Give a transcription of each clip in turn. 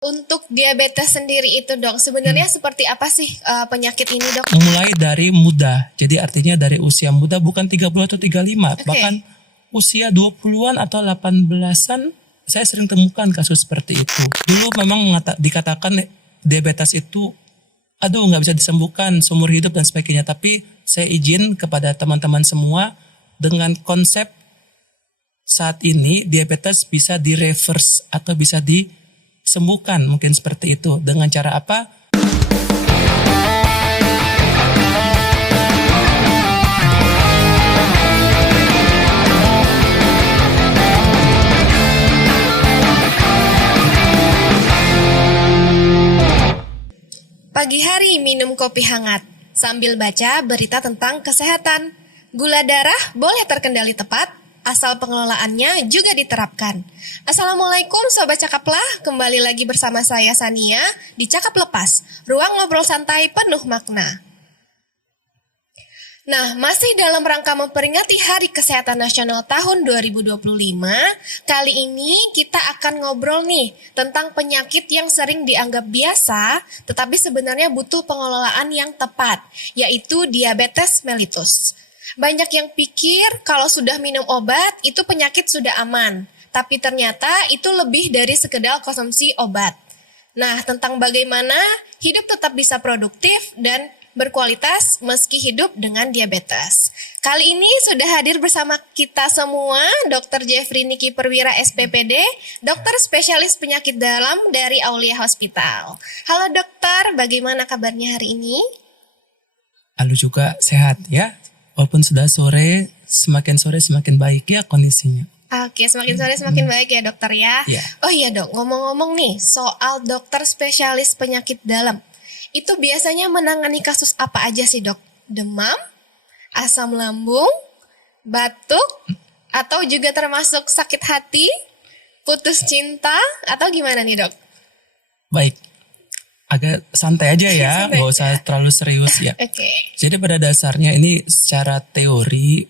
Untuk diabetes sendiri itu dok, sebenarnya seperti apa sih penyakit ini dok? Mulai dari muda, jadi artinya dari usia muda bukan 30 atau 35, Oke. bahkan usia 20-an atau 18-an saya sering temukan kasus seperti itu. Dulu memang dikatakan diabetes itu aduh nggak bisa disembuhkan seumur hidup dan sebagainya, tapi saya izin kepada teman-teman semua dengan konsep saat ini diabetes bisa di-reverse atau bisa disembuhkan, mungkin seperti itu. Dengan cara apa? Pagi hari minum kopi hangat, sambil baca berita tentang kesehatan. Gula darah boleh terkendali tepat, asal pengelolaannya juga diterapkan. Assalamualaikum Sobat Cakaplah, kembali lagi bersama saya Sania di Cakap Lepas, ruang ngobrol santai penuh makna. Nah, masih dalam rangka memperingati Hari Kesehatan Nasional tahun 2025, kali ini kita akan ngobrol nih tentang penyakit yang sering dianggap biasa, tetapi sebenarnya butuh pengelolaan yang tepat, yaitu diabetes mellitus. Banyak yang pikir kalau sudah minum obat, itu penyakit sudah aman, tapi ternyata itu lebih dari sekedar konsumsi obat. Nah, tentang bagaimana hidup tetap bisa produktif dan berkualitas meski hidup dengan diabetes. Kali ini sudah hadir bersama kita semua Dr. Jeffrey Niki Perwira SPPD, dokter spesialis penyakit dalam dari Aulia Hospital. Halo dokter, bagaimana kabarnya hari ini? Halo juga, sehat ya. Walaupun sudah sore semakin baik ya kondisinya. Oke, semakin sore semakin baik ya dokter ya. Iya. Oh iya dok, ngomong-ngomong nih soal dokter spesialis penyakit dalam. Itu biasanya menangani kasus apa aja sih dok? Demam, asam lambung, batuk, atau juga termasuk sakit hati, putus cinta, atau gimana nih dok? Baik, agak santai aja ya, Santai. nggak usah terlalu serius ya. Oke. Jadi pada dasarnya ini secara teori,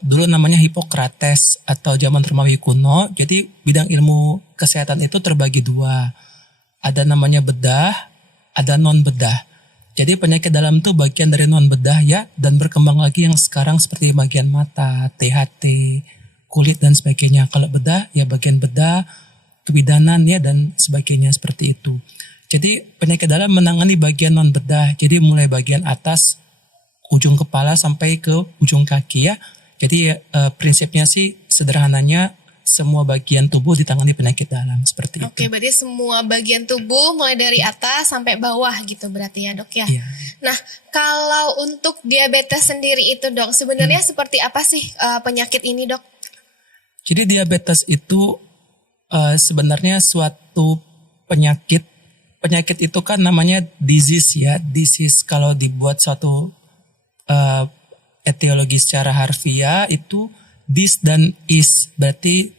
dulu namanya Hippocrates atau zaman Romawi kuno. Jadi bidang ilmu kesehatan itu terbagi dua. Ada namanya bedah, ada non bedah. Jadi penyakit dalam itu bagian dari non bedah ya, dan berkembang lagi yang sekarang seperti bagian mata, THT, kulit dan sebagainya. Kalau bedah ya bagian bedah, kebidanan ya dan sebagainya seperti itu. Jadi penyakit dalam menangani bagian non bedah. Jadi mulai bagian atas ujung kepala sampai ke ujung kaki ya. Jadi prinsipnya sih sederhananya semua bagian tubuh ditangani penyakit dalam seperti itu. Oke, berarti semua bagian tubuh mulai dari atas sampai bawah gitu berarti ya dok ya. Iya. Nah, kalau untuk diabetes sendiri itu dok, sebenarnya seperti apa sih penyakit ini dok? Jadi diabetes itu sebenarnya suatu penyakit. Penyakit itu kan namanya disease ya. Disease kalau dibuat suatu etiologi secara harfiah itu dis dan is, berarti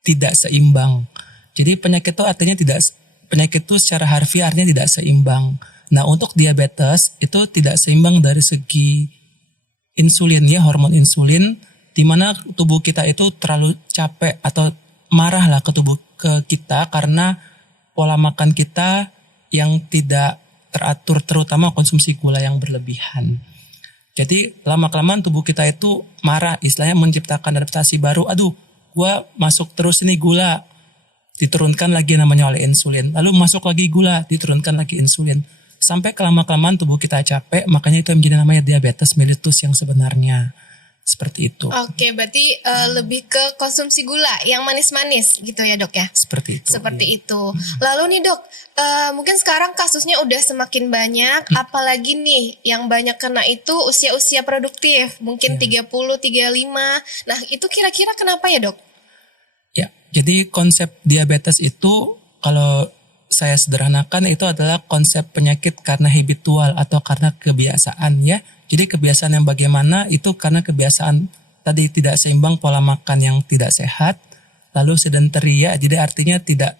tidak seimbang. Jadi penyakit itu artinya penyakit itu secara harfiah artinya tidak seimbang. Nah untuk diabetes itu tidak seimbang dari segi insulin ya, hormon insulin, di mana tubuh kita itu terlalu capek atau marah lah ke kita karena pola makan kita yang tidak teratur, terutama konsumsi gula yang berlebihan. Jadi lama-kelamaan tubuh kita itu marah, istilahnya menciptakan adaptasi baru. Aduh, gua masuk terus ini gula, diturunkan lagi namanya oleh insulin. Lalu masuk lagi gula, diturunkan lagi insulin. Sampai kelama-kelamaan tubuh kita capek, makanya itu menjadi namanya diabetes mellitus yang sebenarnya. Seperti itu. Oke, berarti lebih ke konsumsi gula yang manis-manis gitu ya dok ya? Seperti itu. Seperti ya. itu. Lalu nih dok, mungkin sekarang kasusnya udah semakin banyak, apalagi nih yang banyak kena itu usia-usia produktif, mungkin 30, 35. Nah itu kira-kira kenapa ya dok? Ya, jadi konsep diabetes itu kalau saya sederhanakan itu adalah konsep penyakit karena habitual atau karena kebiasaan ya. Jadi kebiasaan yang bagaimana itu karena kebiasaan tadi tidak seimbang pola makan yang tidak sehat, lalu sedentary ya, jadi artinya tidak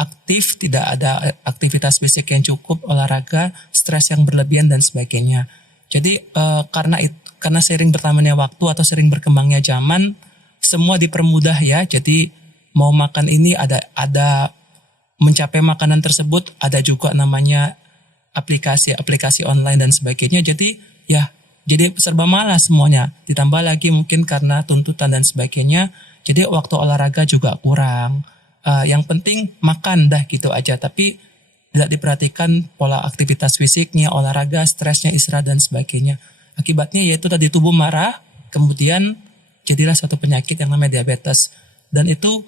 aktif, tidak ada aktivitas fisik yang cukup, olahraga, stres yang berlebihan dan sebagainya. Jadi karena sering bertambahnya waktu atau sering berkembangnya zaman, semua dipermudah ya. Jadi mau makan ini ada mencapai makanan tersebut, ada juga namanya aplikasi online dan sebagainya. Jadi jadi serba malas semuanya. Ditambah lagi mungkin karena tuntutan dan sebagainya. Jadi waktu olahraga juga kurang. Yang penting makan dah gitu aja. Tapi tidak diperhatikan pola aktivitas fisiknya, olahraga, stresnya, istirahat dan sebagainya. Akibatnya yaitu tadi tubuh marah, kemudian jadilah suatu penyakit yang namanya diabetes. Dan itu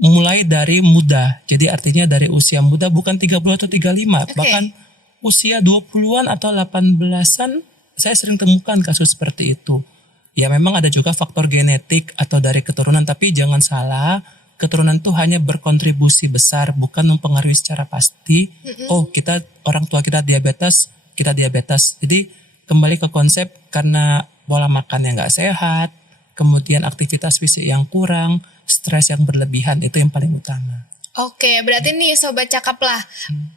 mulai dari muda. Jadi artinya dari usia muda, bukan 30 atau 35, bahkan usia 20-an atau 18-an saya sering temukan kasus seperti itu. Ya memang ada juga faktor genetik atau dari keturunan, tapi jangan salah, keturunan itu hanya berkontribusi besar, bukan mempengaruhi secara pasti. Oh, orang tua kita diabetes. Jadi kembali ke konsep karena pola makan yang nggak sehat, kemudian aktivitas fisik yang kurang, stres yang berlebihan, itu yang paling utama. Oke, berarti nih Sobat Cakap lah,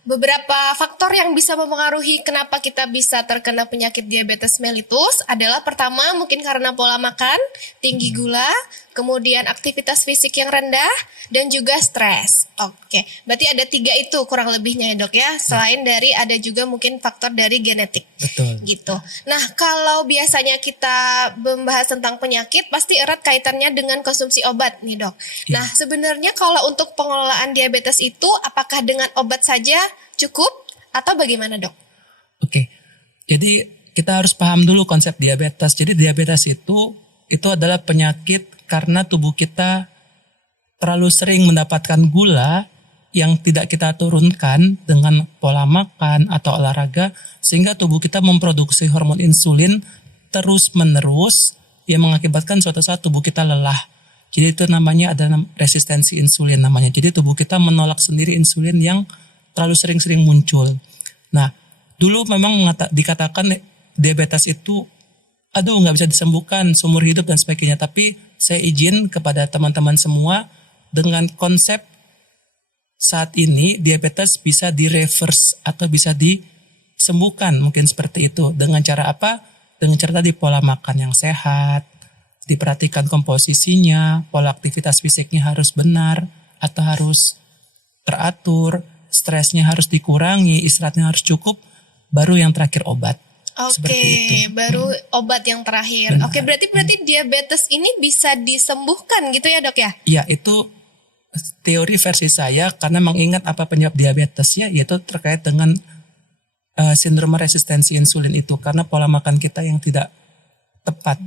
beberapa faktor yang bisa mempengaruhi kenapa kita bisa terkena penyakit diabetes mellitus adalah pertama mungkin karena pola makan, tinggi gula, kemudian aktivitas fisik yang rendah, dan juga stres. Oke, berarti ada 3 itu kurang lebihnya ya dok ya, selain dari ada juga mungkin faktor dari genetik. Betul. Gitu. Nah, kalau biasanya kita membahas tentang penyakit, pasti erat kaitannya dengan konsumsi obat nih dok. Nah, sebenarnya kalau untuk pengelolaan diabetes itu, apakah dengan obat saja cukup atau bagaimana dok? Oke, jadi kita harus paham dulu konsep diabetes. Jadi diabetes itu adalah penyakit karena tubuh kita terlalu sering mendapatkan gula yang tidak kita turunkan dengan pola makan atau olahraga, sehingga tubuh kita memproduksi hormon insulin terus-menerus yang mengakibatkan suatu saat tubuh kita lelah. Jadi itu namanya ada resistensi insulin namanya. Jadi tubuh kita menolak sendiri insulin yang terlalu sering-sering muncul. Nah, dulu memang dikatakan diabetes itu nggak bisa disembuhkan seumur hidup dan sebagainya. Tapi saya izin kepada teman-teman semua, dengan konsep saat ini diabetes bisa di-reverse atau bisa disembuhkan, mungkin seperti itu. Dengan cara apa? Dengan cara tadi pola makan yang sehat, diperhatikan komposisinya, pola aktivitas fisiknya harus benar atau harus teratur, stresnya harus dikurangi, istirahatnya harus cukup, baru yang terakhir obat. Oke, baru obat yang terakhir. Benar. Oke, berarti diabetes ini bisa disembuhkan gitu ya dok ya? Ya, itu teori versi saya karena mengingat apa penyebab diabetesnya, yaitu terkait dengan sindrom resistensi insulin itu karena pola makan kita yang tidak tepat.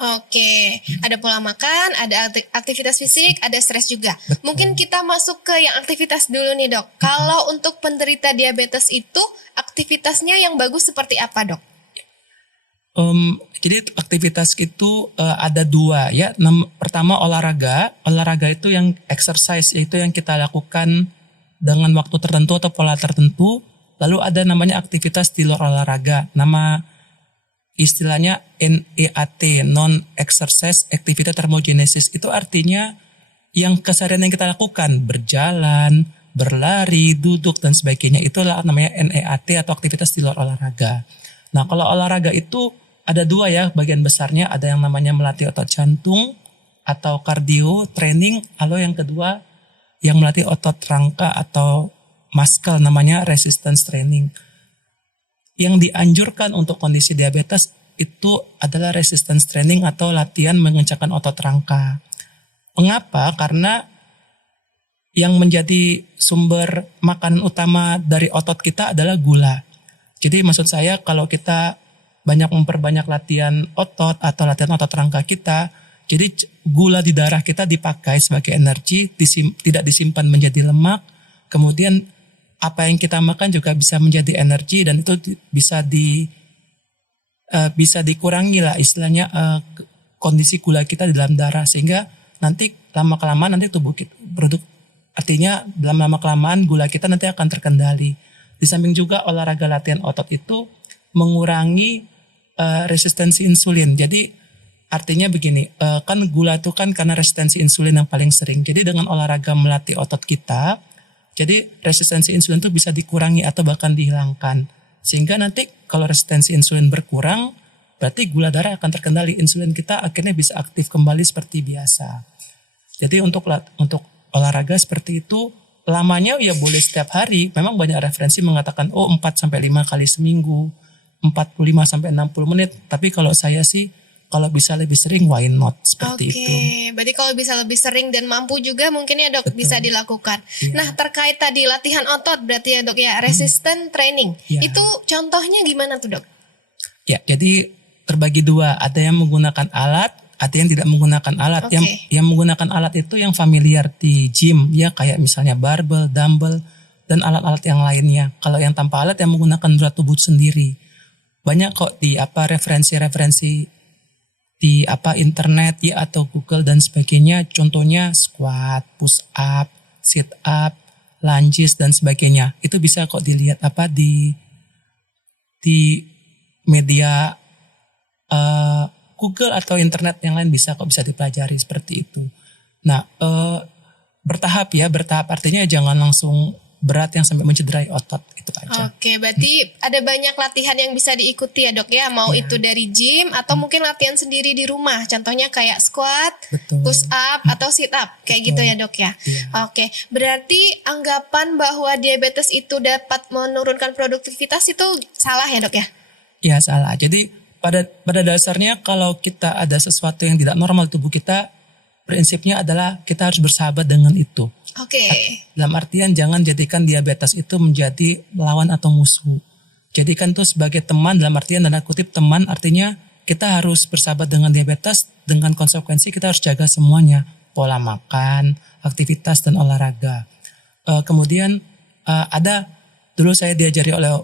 Oke, ada pola makan, ada aktivitas fisik, ada stres juga. Betul. Mungkin kita masuk ke yang aktivitas dulu nih dok. Kalau untuk penderita diabetes itu aktivitasnya yang bagus seperti apa dok? Jadi aktivitas itu ada 2 ya. Pertama olahraga itu yang exercise, yaitu yang kita lakukan dengan waktu tertentu atau pola tertentu. Lalu ada namanya aktivitas di luar olahraga. Nama istilahnya NEAT, non exercise activity thermogenesis. Itu artinya yang keseharian yang kita lakukan, berjalan, berlari, duduk dan sebagainya, itulah namanya NEAT atau aktivitas di luar olahraga. Nah, kalau olahraga itu ada 2 ya bagian besarnya, ada yang namanya melatih otot jantung atau cardio training, lalu yang kedua yang melatih otot rangka atau muscle namanya resistance training. Yang dianjurkan untuk kondisi diabetes itu adalah resistance training atau latihan mengencangkan otot rangka. Mengapa? Karena yang menjadi sumber makanan utama dari otot kita adalah gula. Jadi maksud saya kalau kita banyak memperbanyak latihan otot atau latihan otot rangka kita, jadi gula di darah kita dipakai sebagai energi, tidak disimpan menjadi lemak, kemudian apa yang kita makan juga bisa menjadi energi dan itu bisa dikurangi lah istilahnya kondisi gula kita di dalam darah, sehingga nanti lama-kelamaan nanti tubuh kita artinya dalam lama-kelamaan gula kita nanti akan terkendali. Di samping juga olahraga latihan otot itu mengurangi resistensi insulin. Jadi artinya begini, kan gula itu kan karena resistensi insulin yang paling sering. Jadi dengan olahraga melatih otot kita, jadi resistensi insulin itu bisa dikurangi atau bahkan dihilangkan. Sehingga nanti kalau resistensi insulin berkurang, berarti gula darah akan terkendali. Insulin kita akhirnya bisa aktif kembali seperti biasa. Jadi untuk olahraga seperti itu lamanya ya boleh setiap hari. Memang banyak referensi mengatakan 4 sampai 5 kali seminggu, 45 sampai 60 menit. Tapi kalau saya sih kalau bisa lebih sering why not seperti itu. Berarti kalau bisa lebih sering dan mampu juga mungkin ya dok bisa dilakukan. Iya. Nah terkait tadi latihan otot berarti ya dok ya resistant training. Iya. Itu contohnya gimana tuh dok? Ya, jadi terbagi dua. Ada yang menggunakan alat, ada yang tidak menggunakan alat. Oke. Yang menggunakan alat itu yang familiar di gym, ya kayak misalnya barbel, dumbbell, dan alat-alat yang lainnya. Kalau yang tanpa alat yang menggunakan berat tubuh sendiri. Banyak kok di referensi-referensi di internet ya atau Google dan sebagainya. Contohnya squat, push up, sit up, lunges dan sebagainya. Itu bisa kok dilihat di media Google atau internet yang lain bisa dipelajari seperti itu. Nah, bertahap artinya jangan langsung berat yang sampai mencederai otot itu aja. Oke, berarti ada banyak latihan yang bisa diikuti ya dok ya, mau itu dari gym atau mungkin latihan sendiri di rumah, contohnya kayak squat, Betul. push up atau sit up, kayak gitu ya dok ya. Iya. Oke, berarti anggapan bahwa diabetes itu dapat menurunkan produktivitas itu salah ya dok ya? Ya salah. Jadi pada dasarnya kalau kita ada sesuatu yang tidak normal tubuh kita, prinsipnya adalah kita harus bersahabat dengan itu. Oke. Dalam artian jangan jadikan diabetes itu menjadi lawan atau musuh. Jadikan itu sebagai teman, dalam artian tanda kutip teman, artinya kita harus bersahabat dengan diabetes dengan konsekuensi kita harus jaga semuanya. Pola makan, aktivitas dan olahraga. Kemudian dulu saya diajari oleh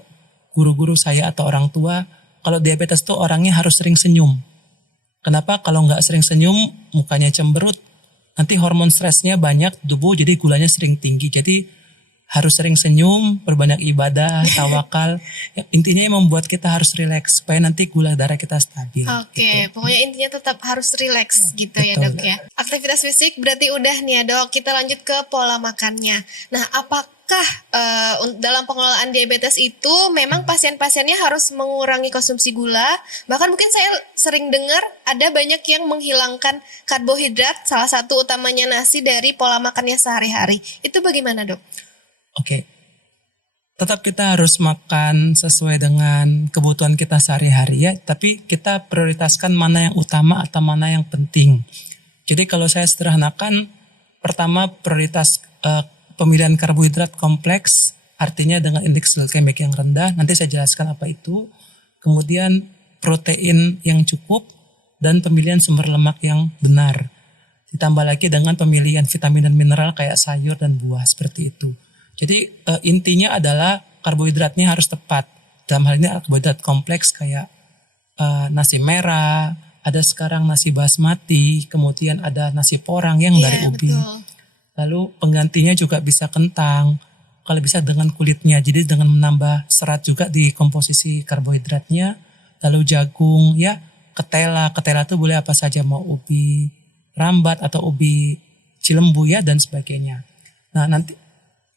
guru-guru saya atau orang tua, kalau diabetes tuh orangnya harus sering senyum. Kenapa? Kalau nggak sering senyum, mukanya cemberut, nanti hormon stresnya banyak tubuh, jadi gulanya sering tinggi. Jadi harus sering senyum, berbanyak ibadah, tawakal. Intinya yang membuat kita harus rileks supaya nanti gula darah kita stabil. Oke, pokoknya intinya tetap harus rileks gitu ya Betul. dok ya. Aktivitas fisik berarti udah nih ya dok, kita lanjut ke pola makannya. Nah apakah dalam pengelolaan diabetes itu memang pasien-pasiennya harus mengurangi konsumsi gula? Bahkan mungkin saya sering dengar ada banyak yang menghilangkan karbohidrat, salah satu utamanya nasi dari pola makannya sehari-hari. Itu bagaimana dok? Oke. Tetap kita harus makan sesuai dengan kebutuhan kita sehari-hari ya, tapi kita prioritaskan mana yang utama atau mana yang penting. Jadi kalau saya sederhanakan, pertama prioritas pemilihan karbohidrat kompleks, artinya dengan indeks glikemik yang rendah, nanti saya jelaskan apa itu. Kemudian protein yang cukup dan pemilihan sumber lemak yang benar. Ditambah lagi dengan pemilihan vitamin dan mineral kayak sayur dan buah seperti itu. Jadi intinya adalah karbohidratnya harus tepat. Dalam hal ini karbohidrat kompleks kayak nasi merah, ada sekarang nasi basmati, kemudian ada nasi porang yang dari ubi. Betul. Lalu penggantinya juga bisa kentang, kalau bisa dengan kulitnya, jadi dengan menambah serat juga di komposisi karbohidratnya. Lalu jagung, ya ketela itu boleh apa saja, mau ubi rambat atau ubi cilembu ya dan sebagainya. Nah nanti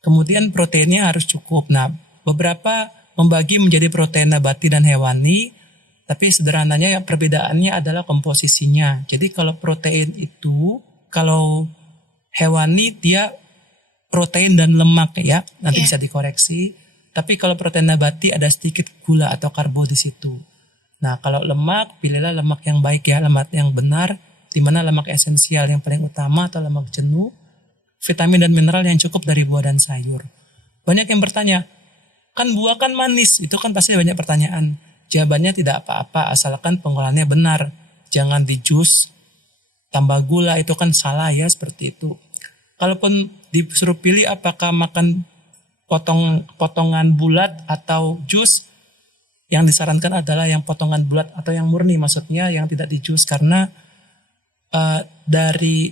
kemudian proteinnya harus cukup. Nah beberapa membagi menjadi protein nabati dan hewani, tapi sederhananya perbedaannya adalah komposisinya. Jadi kalau protein itu, kalau hewani dia protein dan lemak ya, nanti bisa dikoreksi. Tapi kalau protein nabati ada sedikit gula atau karbo di situ. Nah kalau lemak, pilihlah lemak yang baik ya, lemak yang benar, di mana lemak esensial yang paling utama atau lemak jenuh, vitamin dan mineral yang cukup dari buah dan sayur. Banyak yang bertanya, kan buah kan manis, itu kan pasti banyak pertanyaan. Jawabannya tidak apa-apa asalkan pengolahannya benar. Jangan di jus tambah gula, itu kan salah ya, seperti itu. Kalaupun disuruh pilih apakah makan potongan bulat atau jus, yang disarankan adalah yang potongan bulat atau yang murni, maksudnya yang tidak di jus, karena dari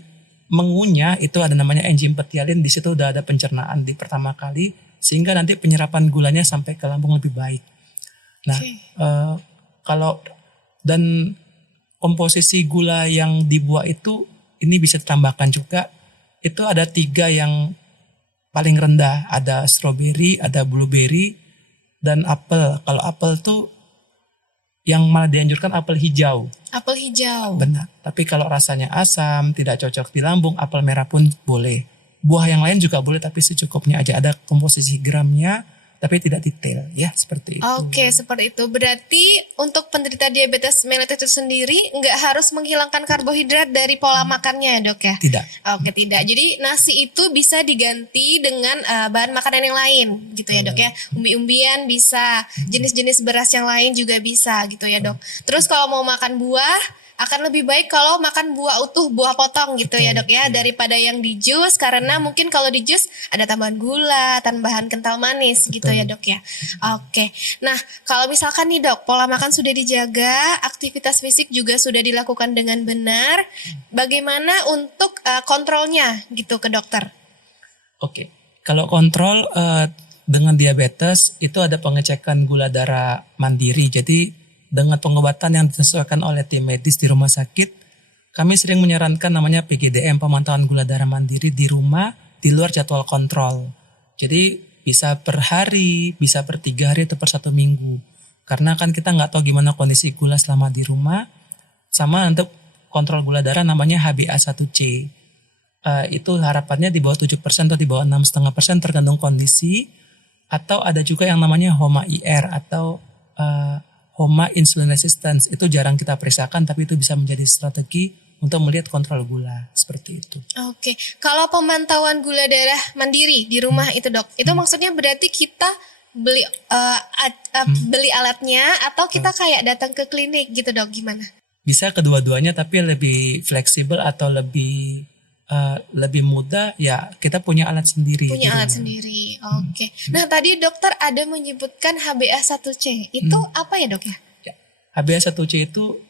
mengunyah itu ada namanya enzim petialin, di situ udah ada pencernaan di pertama kali, sehingga nanti penyerapan gulanya sampai ke lambung lebih baik. Nah, kalau dan komposisi gula yang di buah itu ini bisa ditambahkan juga. Itu ada 3 yang paling rendah, ada stroberi, ada blueberry, dan apel. Kalau apel tuh yang malah dianjurkan apel hijau. Apel hijau. Benar. Tapi kalau rasanya asam, tidak cocok di lambung, apel merah pun boleh. Buah yang lain juga boleh tapi secukupnya aja. Ada komposisi gramnya tapi tidak detail ya, seperti itu. Oke, seperti itu. Berarti untuk penderita diabetes mellitus itu sendiri nggak harus menghilangkan karbohidrat dari pola makannya ya dok ya? Tidak. Oke, tidak. Jadi nasi itu bisa diganti dengan bahan makanan yang lain gitu ya dok ya. Umbi-umbian bisa, jenis-jenis beras yang lain juga bisa gitu ya dok. Terus kalau mau makan buah, akan lebih baik kalau makan buah utuh, buah potong gitu ya dok ya, daripada yang di jus, karena mungkin kalau di jus ada tambahan gula, tambahan kental manis gitu ya dok ya. Oke, nah kalau misalkan nih dok, pola makan sudah dijaga, aktivitas fisik juga sudah dilakukan dengan benar, bagaimana untuk kontrolnya gitu ke dokter? Oke, kalau kontrol dengan diabetes itu ada pengecekan gula darah mandiri. Jadi dengan pengobatan yang disesuaikan oleh tim medis di rumah sakit, kami sering menyarankan namanya PGDM, pemantauan gula darah mandiri di rumah di luar jadwal kontrol. Jadi bisa per hari, bisa per 3 hari atau per 1 minggu. Karena kan kita nggak tahu gimana kondisi gula selama di rumah. Sama untuk kontrol gula darah namanya HbA1c. Itu harapannya di bawah 7% atau di bawah 6,5% tergantung kondisi. Atau ada juga yang namanya HOMA-IR atau HOMA insulin resistance. Itu jarang kita periksakan tapi itu bisa menjadi strategi untuk melihat kontrol gula seperti itu. Oke, kalau pemantauan gula darah mandiri di rumah itu dok, itu maksudnya berarti kita beli beli alatnya atau kita kayak datang ke klinik gitu dok, gimana? Bisa kedua-duanya tapi lebih fleksibel atau lebih mudah ya, kita punya alat sendiri. Punya alat sendiri, oke. Nah tadi dokter ada menyebutkan HbA1c, itu apa ya dok ya? HbA1c itu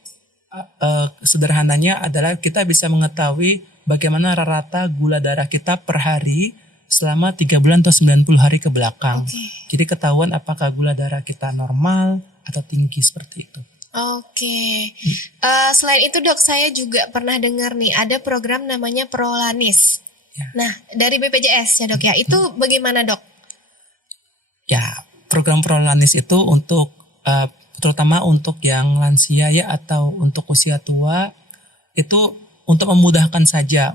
sederhananya adalah kita bisa mengetahui bagaimana rata gula darah kita per hari selama 3 bulan atau 90 hari ke belakang. Jadi ketahuan apakah gula darah kita normal atau tinggi seperti itu. Oke. Selain itu dok, saya juga pernah dengar nih ada program namanya Prolanis. Ya. Nah dari BPJS ya dok ya, itu bagaimana dok? Ya, program Prolanis itu untuk terutama untuk yang lansia ya atau untuk usia tua, itu untuk memudahkan saja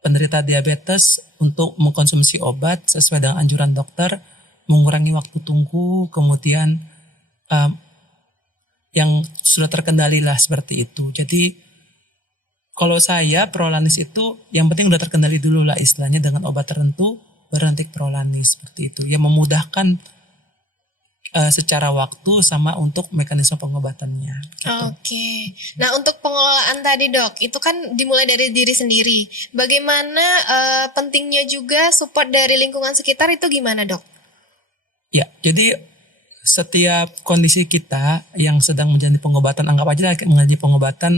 penderita diabetes untuk mengkonsumsi obat sesuai dengan anjuran dokter, mengurangi waktu tunggu, kemudian yang sudah terkendali lah seperti itu. Jadi kalau saya Prolanis itu yang penting udah terkendali dulu lah istilahnya dengan obat tertentu, berhenti Prolanis seperti itu. Yang memudahkan secara waktu sama untuk mekanisme pengobatannya. Gitu. Oke. Nah untuk pengelolaan tadi dok, itu kan dimulai dari diri sendiri. Bagaimana pentingnya juga support dari lingkungan sekitar itu gimana dok? Ya, jadi setiap kondisi kita yang sedang menjalani pengobatan, anggap aja menjalani pengobatan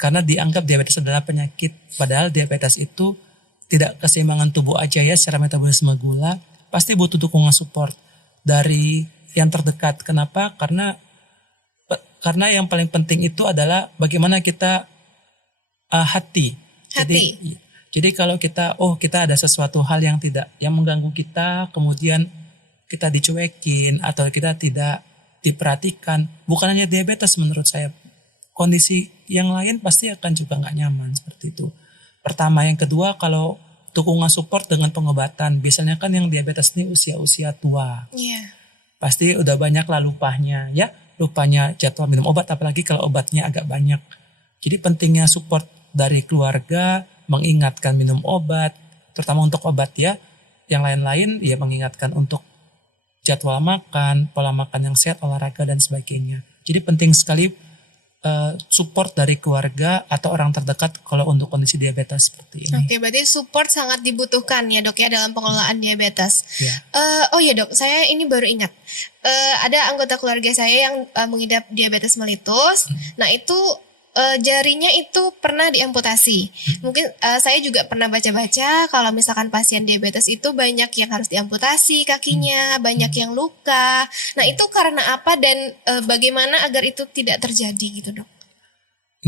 karena dianggap diabetes adalah penyakit. Padahal diabetes itu tidak keseimbangan tubuh aja ya secara metabolisme gula. Pasti butuh dukungan support dari yang terdekat. Kenapa? Karena yang paling penting itu adalah bagaimana kita hati. Jadi kalau kita ada sesuatu hal yang mengganggu kita, kemudian kita dicuekin atau kita tidak diperhatikan, bukan hanya diabetes menurut saya, kondisi yang lain pasti akan juga nggak nyaman seperti itu. Pertama, yang kedua kalau dukungan support dengan pengobatan, biasanya kan yang diabetes ini usia tua. Iya. Pasti udah banyak lah lupanya jadwal minum obat, apalagi kalau obatnya agak banyak. Jadi pentingnya support dari keluarga, mengingatkan minum obat, terutama untuk obat ya. Yang lain-lain ya mengingatkan untuk jadwal makan, pola makan yang sehat, olahraga dan sebagainya. Jadi penting sekali support dari keluarga atau orang terdekat kalau untuk kondisi diabetes seperti ini. Oke, berarti support sangat dibutuhkan ya dok ya dalam pengelolaan diabetes. Ya. Oh ya dok, saya ini baru ingat. Ada anggota keluarga saya yang mengidap diabetes mellitus. Nah itu jarinya itu pernah diamputasi. Mungkin saya juga pernah baca-baca kalau misalkan pasien diabetes itu banyak yang harus diamputasi kakinya, banyak yang luka. Nah itu karena apa dan bagaimana agar itu tidak terjadi gitu dok?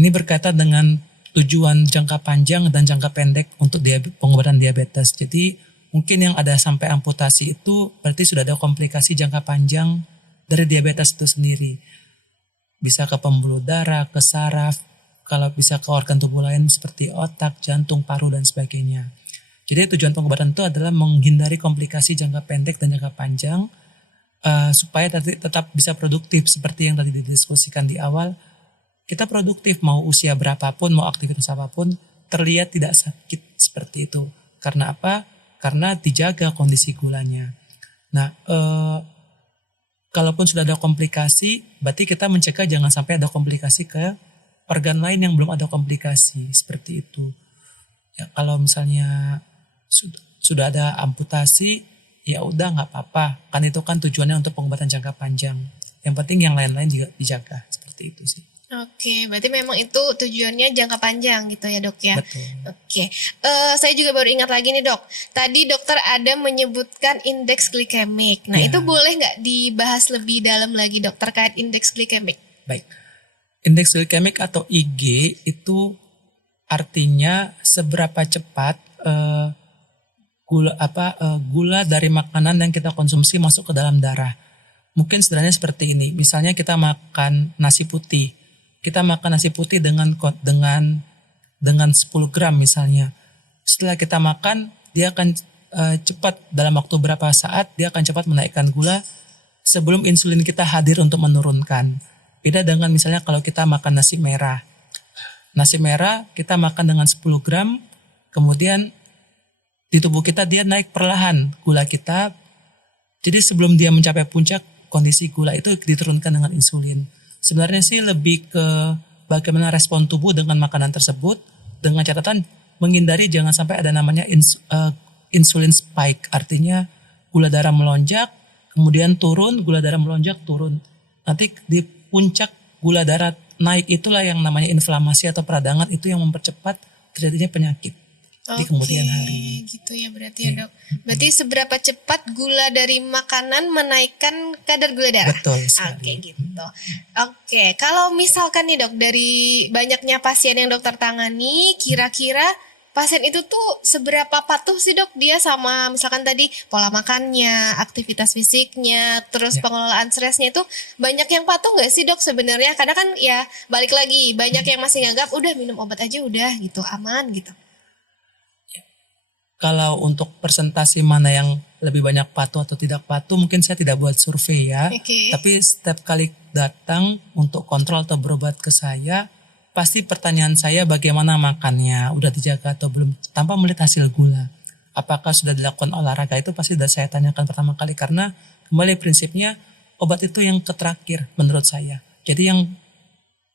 Ini berkaitan dengan tujuan jangka panjang dan jangka pendek untuk pengobatan diabetes. Jadi mungkin yang ada sampai amputasi itu berarti sudah ada komplikasi jangka panjang dari diabetes itu sendiri. Bisa ke pembuluh darah, ke saraf, kalau bisa ke organ tubuh lain seperti otak, jantung, paru, dan sebagainya. Jadi tujuan pengobatan itu adalah menghindari komplikasi jangka pendek dan jangka panjang, supaya tetap bisa produktif seperti yang tadi didiskusikan di awal. Kita produktif mau usia berapapun, mau aktivitas apapun, terlihat tidak sakit seperti itu. Karena apa? Karena dijaga kondisi gulanya. Nah, kalaupun sudah ada komplikasi, berarti kita mencegah jangan sampai ada komplikasi ke organ lain yang belum ada komplikasi seperti itu. Ya, kalau misalnya sudah ada amputasi, ya udah nggak apa-apa. Kan itu kan tujuannya untuk pengobatan jangka panjang. Yang penting yang lain-lain juga dijaga seperti itu sih. Oke, berarti memang itu tujuannya jangka panjang gitu ya dok ya. Betul. Oke, saya juga baru ingat lagi nih dok. Tadi dokter ada menyebutkan indeks glikemik. Nah Ya. itu boleh nggak dibahas lebih dalam lagi dok terkait indeks glikemik? Baik. Indeks glikemik atau IG itu artinya seberapa cepat gula dari makanan yang kita konsumsi masuk ke dalam darah. Mungkin sederhananya seperti ini. Misalnya kita makan nasi putih. Kita makan nasi putih dengan 10 gram misalnya. Setelah kita makan, dia akan cepat dalam waktu berapa saat dia akan cepat menaikkan gula sebelum insulin kita hadir untuk menurunkan. Beda dengan misalnya kalau kita makan nasi merah. Nasi merah kita makan dengan 10 gram, kemudian di tubuh kita dia naik perlahan gula kita. Jadi sebelum dia mencapai puncak, kondisi gula itu diturunkan dengan insulin. Sebenarnya sih lebih ke bagaimana respon tubuh dengan makanan tersebut, dengan catatan menghindari jangan sampai ada namanya insulin spike, artinya gula darah melonjak, kemudian turun, gula darah melonjak, turun. Nanti di puncak gula darah naik itulah yang namanya inflamasi atau peradangan, itu yang mempercepat terjadinya penyakit di kemudian hari. Gitu ya berarti ya dok. Berarti seberapa cepat gula dari makanan menaikkan kadar gula darah? Betul sekali. Oke gitu. Oke, kalau misalkan nih dok, dari banyaknya pasien yang dokter tangani, kira-kira pasien itu tuh seberapa patuh sih dok dia sama misalkan tadi pola makannya, aktivitas fisiknya, terus pengelolaan stresnya itu banyak yang patuh nggak sih dok sebenarnya? Kadang kan ya balik lagi banyak yang masih nganggap udah minum obat aja udah gitu aman gitu. Kalau untuk persentase mana yang lebih banyak patuh atau tidak patuh, mungkin saya tidak buat survei ya. Oke. Tapi setiap kali datang untuk kontrol atau berobat ke saya, pasti pertanyaan saya bagaimana makannya, udah dijaga atau belum, tanpa melihat hasil gula. Apakah sudah dilakukan olahraga, itu pasti sudah saya tanyakan pertama kali. Karena kembali prinsipnya, obat itu yang terakhir menurut saya. Jadi yang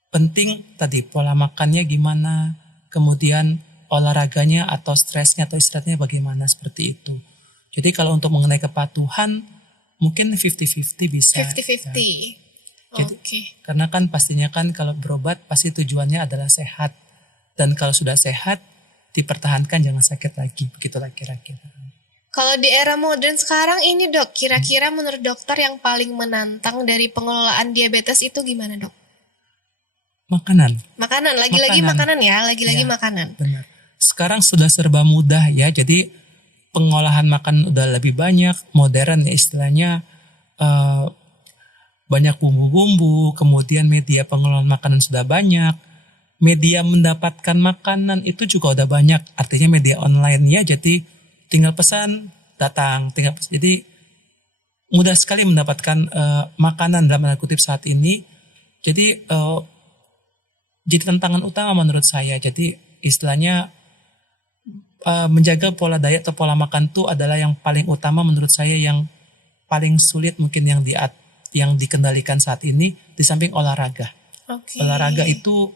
penting tadi pola makannya gimana, kemudian olahraganya atau stresnya atau istirahatnya bagaimana, seperti itu. Jadi kalau untuk mengenai kepatuhan mungkin 50-50 bisa. 50-50. Ya. Jadi, Oke. karena kan pastinya kan kalau berobat pasti tujuannya adalah sehat. Dan kalau sudah sehat dipertahankan jangan sakit lagi. Begitulah kira-kira. Kalau di era modern sekarang ini dok, kira-kira menurut dokter yang paling menantang dari pengelolaan diabetes itu gimana dok? Makanan. Makanan, lagi-lagi makanan ya, lagi-lagi Ya, makanan. Benar. Sekarang sudah serba mudah ya, jadi pengolahan makanan udah lebih banyak, modern ya istilahnya, banyak bumbu-bumbu, kemudian media pengelolaan makanan sudah banyak, media mendapatkan makanan itu juga udah banyak, artinya media online ya, jadi tinggal pesan, datang, jadi mudah sekali mendapatkan makanan dalam tanda kutip saat ini, jadi tantangan utama menurut saya, jadi istilahnya menjaga pola diet atau pola makan itu adalah yang paling utama menurut saya, yang paling sulit mungkin yang dikendalikan saat ini, di samping olahraga. Oke. Olahraga itu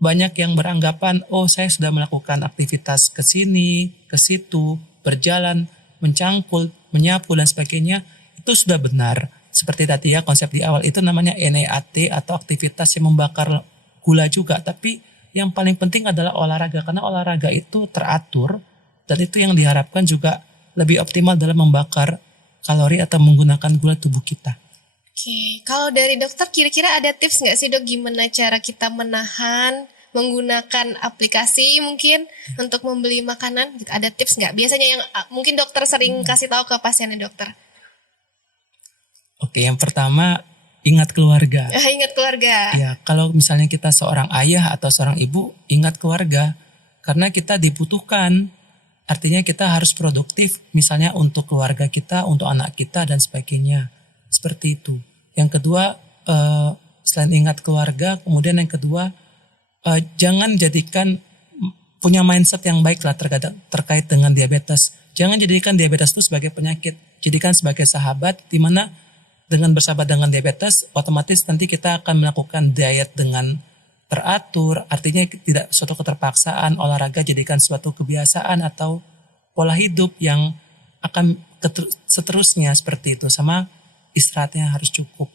banyak yang beranggapan, oh saya sudah melakukan aktivitas ke sini, ke situ, berjalan, mencangkul, menyapu dan sebagainya, itu sudah benar. Seperti tadi ya konsep di awal itu namanya NEAT atau aktivitas yang membakar gula juga, tapi yang paling penting adalah olahraga, karena olahraga itu teratur dan itu yang diharapkan juga lebih optimal dalam membakar kalori atau menggunakan gula tubuh kita. Oke, kalau dari dokter kira-kira ada tips nggak sih dok gimana cara kita menahan menggunakan aplikasi mungkin untuk membeli makanan? Ada tips nggak? Biasanya yang mungkin dokter sering kasih tahu ke pasiennya dokter. Oke, yang pertama ingat keluarga. Ingat keluarga. Ya, kalau misalnya kita seorang ayah atau seorang ibu, ingat keluarga. Karena kita dibutuhkan. Artinya kita harus produktif, misalnya untuk keluarga kita, untuk anak kita, dan sebagainya. Seperti itu. Yang kedua, selain ingat keluarga, kemudian yang kedua, jangan jadikan punya mindset yang baik lah terkait dengan diabetes. Jangan jadikan diabetes itu sebagai penyakit. Jadikan sebagai sahabat, di mana dengan bersahabat dengan diabetes, otomatis nanti kita akan melakukan diet dengan teratur, artinya tidak suatu keterpaksaan, olahraga jadikan suatu kebiasaan atau pola hidup yang akan seterusnya seperti itu, sama istirahatnya harus cukup.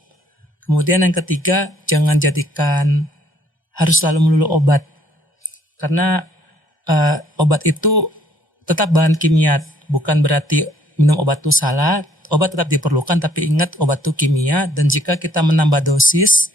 Kemudian yang ketiga, jangan jadikan harus selalu melulu obat, karena obat itu tetap bahan kimia, bukan berarti minum obat itu salah. Obat tetap diperlukan, tapi ingat obat itu kimia, dan jika kita menambah dosis,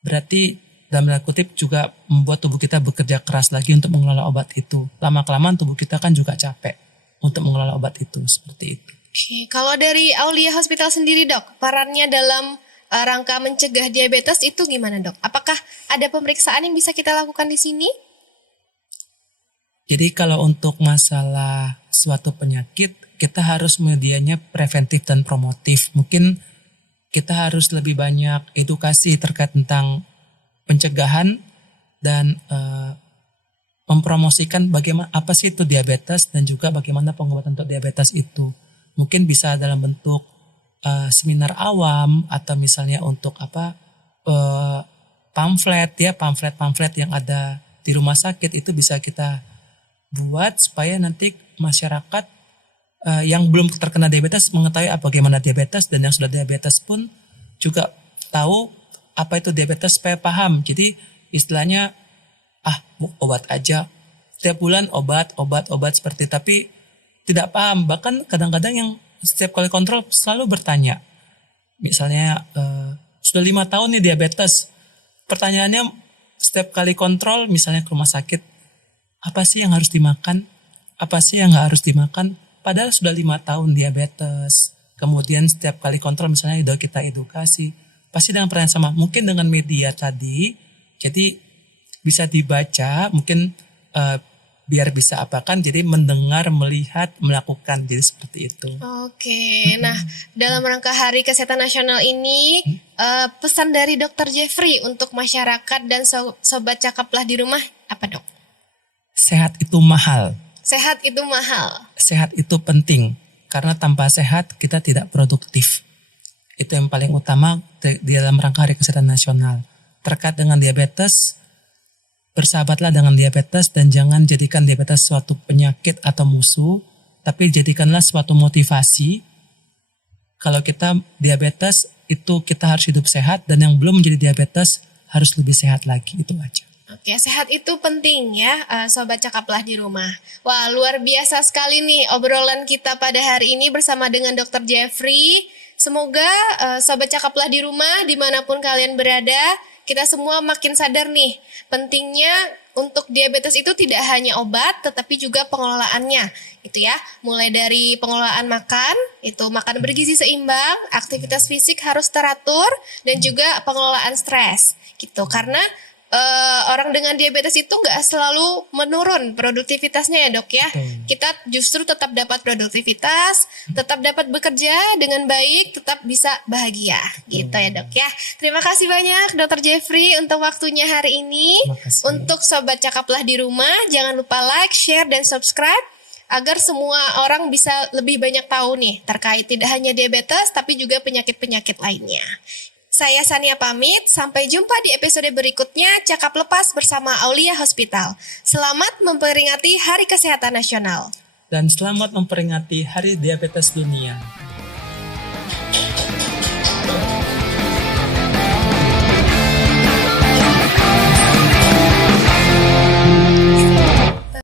berarti dalam tanda kutip juga membuat tubuh kita bekerja keras lagi untuk mengelola obat itu. Lama-kelamaan tubuh kita kan juga capek untuk mengelola obat itu, seperti itu. Oke, kalau dari Aulia Hospital sendiri dok, perannya dalam rangka mencegah diabetes itu gimana dok? Apakah ada pemeriksaan yang bisa kita lakukan di sini? Jadi kalau untuk masalah suatu penyakit, kita harus medianya preventif dan promotif. Mungkin kita harus lebih banyak edukasi terkait tentang pencegahan dan mempromosikan bagaimana apa sih itu diabetes dan juga bagaimana pengobatan untuk diabetes itu. Mungkin bisa dalam bentuk seminar awam atau misalnya untuk pamflet yang ada di rumah sakit itu bisa kita buat supaya nanti masyarakat yang belum terkena diabetes mengetahui bagaimana diabetes, dan yang sudah diabetes pun juga tahu apa itu diabetes supaya paham. Jadi istilahnya obat aja, setiap bulan obat seperti, tapi tidak paham. Bahkan kadang-kadang yang setiap kali kontrol selalu bertanya, misalnya sudah 5 tahun nih diabetes, pertanyaannya setiap kali kontrol misalnya ke rumah sakit, apa sih yang harus dimakan, apa sih yang nggak harus dimakan, padahal sudah 5 tahun diabetes. Kemudian setiap kali kontrol misalnya kita edukasi, pasti dengan pertanyaan sama, mungkin dengan media tadi, jadi bisa dibaca, mungkin biar bisa jadi mendengar, melihat, melakukan, jadi seperti itu. Oke, nah dalam rangka Hari Kesehatan Nasional ini, pesan dari Dr. Jeffrey untuk masyarakat dan sobat cakaplah di rumah apa dok? Sehat itu mahal. Sehat itu mahal. Sehat itu penting, karena tanpa sehat kita tidak produktif. Itu yang paling utama di dalam rangka Hari Kesehatan Nasional. Terkait dengan diabetes, bersahabatlah dengan diabetes dan jangan jadikan diabetes suatu penyakit atau musuh, tapi jadikanlah suatu motivasi. Kalau kita diabetes, itu kita harus hidup sehat, dan yang belum menjadi diabetes harus lebih sehat lagi, itu aja. Oke, sehat itu penting ya, sobat cakaplah di rumah. Wah, luar biasa sekali nih obrolan kita pada hari ini bersama dengan Dr. Jeffrey. Semoga sobat cakaplah di rumah, dimanapun kalian berada, kita semua makin sadar nih, pentingnya untuk diabetes itu tidak hanya obat, tetapi juga pengelolaannya, gitu ya. Mulai dari pengelolaan makan, itu makan bergizi seimbang, aktivitas fisik harus teratur, dan juga pengelolaan stres, gitu. Karena orang dengan diabetes itu nggak selalu menurun produktivitasnya ya dok ya. Kita justru tetap dapat produktivitas, tetap dapat bekerja dengan baik, tetap bisa bahagia gitu ya dok ya. Terima kasih banyak Dr. Jeffrey untuk waktunya hari ini. Untuk sobat cakaplah di rumah, jangan lupa like, share, dan subscribe agar semua orang bisa lebih banyak tahu nih terkait tidak hanya diabetes tapi juga penyakit-penyakit lainnya. Saya Sania pamit, sampai jumpa di episode berikutnya Cakap Lepas bersama Aulia Hospital. Selamat memperingati Hari Kesehatan Nasional. Dan selamat memperingati Hari Diabetes Dunia.